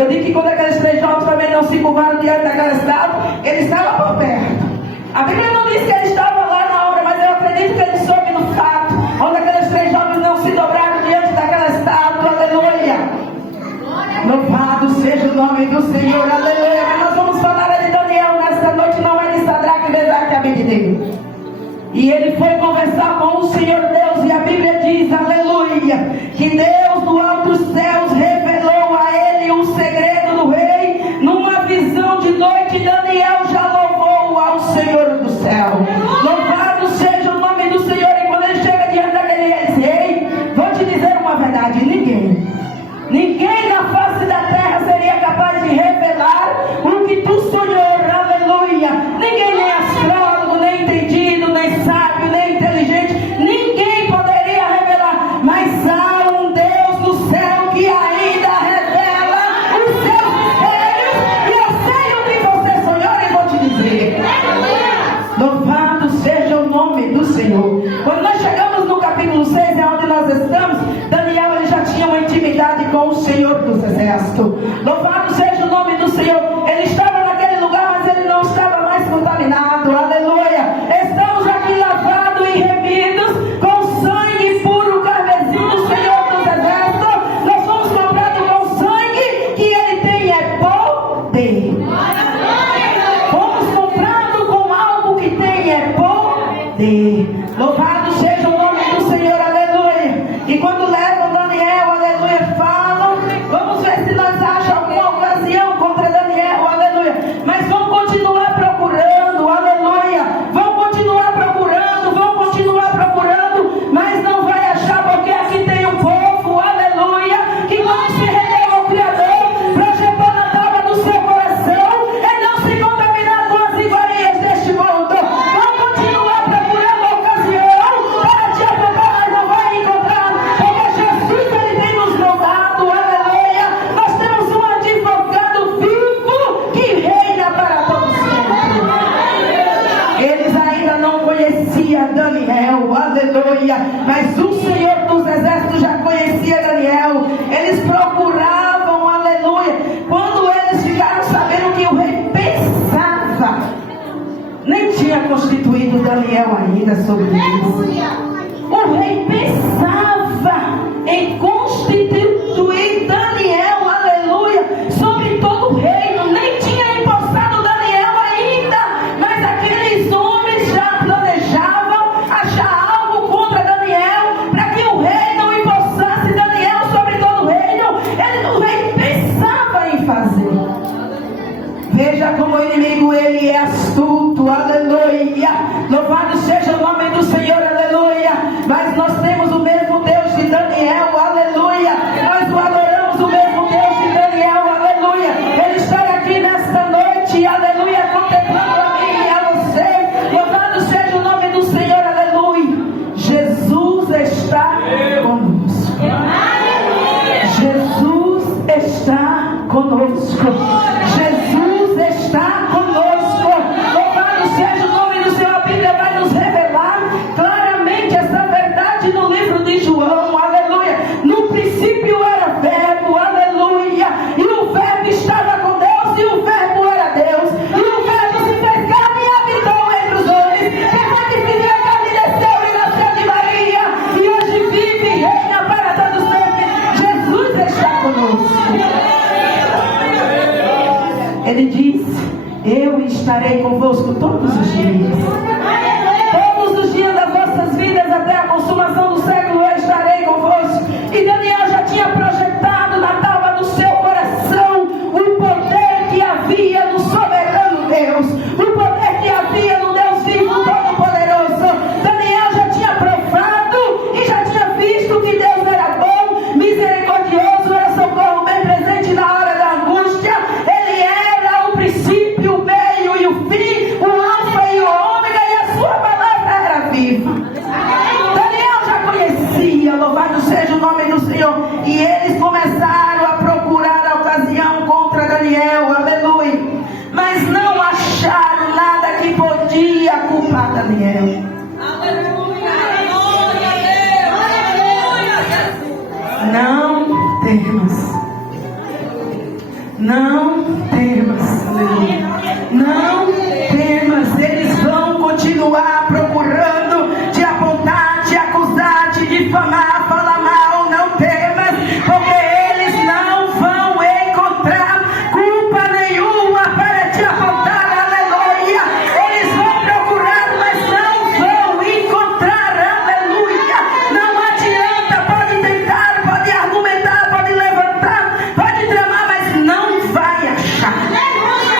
Eu digo que quando aqueles 3 jovens também não se curvaram diante daquela estátua, ele estava por perto. A Bíblia não diz que ele estava lá na hora, mas eu acredito que ele soube no fato, onde aqueles 3 jovens não se dobraram diante daquela estátua. Aleluia. Louvado seja o nome do Senhor. Aleluia. Mas nós vamos falar de Daniel nesta noite, não é de Sadraque, Mesaque e Abednego. E ele foi conversar com o Senhor Deus, e a Bíblia diz, aleluia, que Deus do alto dos céus revelou a ele o segredo do rei numa visão de noite. Daniel já louvou ao Senhor do céu. Louvado seja o nome do Senhor. E quando ele chega diante daquele rei, vou te dizer uma verdade: ninguém na face da terra seria capaz de revelar o que tu sonhou. Aleluia. Ninguém, nem astrólogo, nem entendido, nem sábio, nem inteligente, ninguém poderia revelar. Mas há um Deus no céu que ainda revela os seus mistérios. E eu sei o que você sonhou e vou te dizer. Louvado seja o nome do Senhor. Quando nós chegamos no capítulo 6, é onde nós estamos, Daniel ele já tinha uma intimidade com o Senhor dos Exércitos. Louvado seja o nome do Senhor. Ele estava naquele lugar, mas ele não estava mais contaminado. Aleluia. Estamos aqui lavados e remidos com sangue puro, carmesim do Senhor dos Exércitos. Nós fomos comprados com sangue que ele tem é poder. Fomos comprados com algo que tem é poder. Louvado seja o nome do Senhor. Aleluia. E quando levam Daniel, aleluia, falam, vamos ver se nós achamos alguma ocasião contra Daniel, aleluia. Mas vão continuar procurando, aleluia. Vão continuar procurando, mas não vai achar, porque aqui tem um povo, aleluia, que quando se rendeu ao Criador, projetou na tábua do seu coração, é não se contaminar com as iguarias deste mundo. Vão continuar procurando a ocasião para te apontar, mas não vai encontrar, porque Jesus ele tem nos moldado, aleluia. Nós temos um advogado vivo que reina para todos sempre. Eles ainda não conheciam Daniel, aleluia, mas o Senhor dos Exércitos já conhecia Daniel. Eles procuravam, aleluia. Quando eles ficaram sabendo que o rei pensava, nem tinha constituído Daniel ainda sobre eles. O rei pensava em constituir Daniel, aleluia, sobre todo o reino. Nem tinha empossado Daniel ainda, mas aqueles homens já planejavam achar algo contra Daniel, para que o rei não empossasse Daniel sobre todo o reino. O rei pensava em fazer. Veja como o inimigo ele é astuto, aleluia. Louvado seja o nome do Senhor, aleluia. Mas nós temos o mesmo Deus de Daniel, aleluia. Nós o adoramos, o mesmo Deus de Daniel, aleluia. Ele está aqui nesta noite, aleluia, contemplando a mim e a você. Louvado seja o nome do Senhor, aleluia. Jesus está conosco. Jesus está conosco. Jesus está conosco. Louvado seja o nome do Senhor. A Bíblia vai nos revelar claramente essa verdade no livro de João, aleluia. No princípio era verbo, aleluia, e o verbo estava com Deus, e o verbo era Deus, e o verbo se fez carne e habitou entre os homens. Depois de que a carne desceu e nasceu de Maria, e hoje vive e reina para todos sempre. Jesus está conosco. Ele diz: eu estarei convosco todos os dias. Todos os dias das vossas vidas, até a consumação do século, eu estarei convosco. E Daniel já tinha projetado na tábua do seu coração o poder que havia no soberano Deus, o poder que havia no Deus vivo todo-poderoso. Daniel já tinha provado e já tinha visto que Deus era bom, misericordioso, era socorro bem presente na hora da angústia. Ele era o princípio, o meio e o fim, o alfa e o ômega, e a sua palavra era viva. Daniel já conhecia, louvado seja o nome do Senhor. E eles começaram a procurar a ocasião contra Daniel, aleluia. Mas não acharam nada que podia culpar Daniel. Não temas. Não temas, aleluia. Não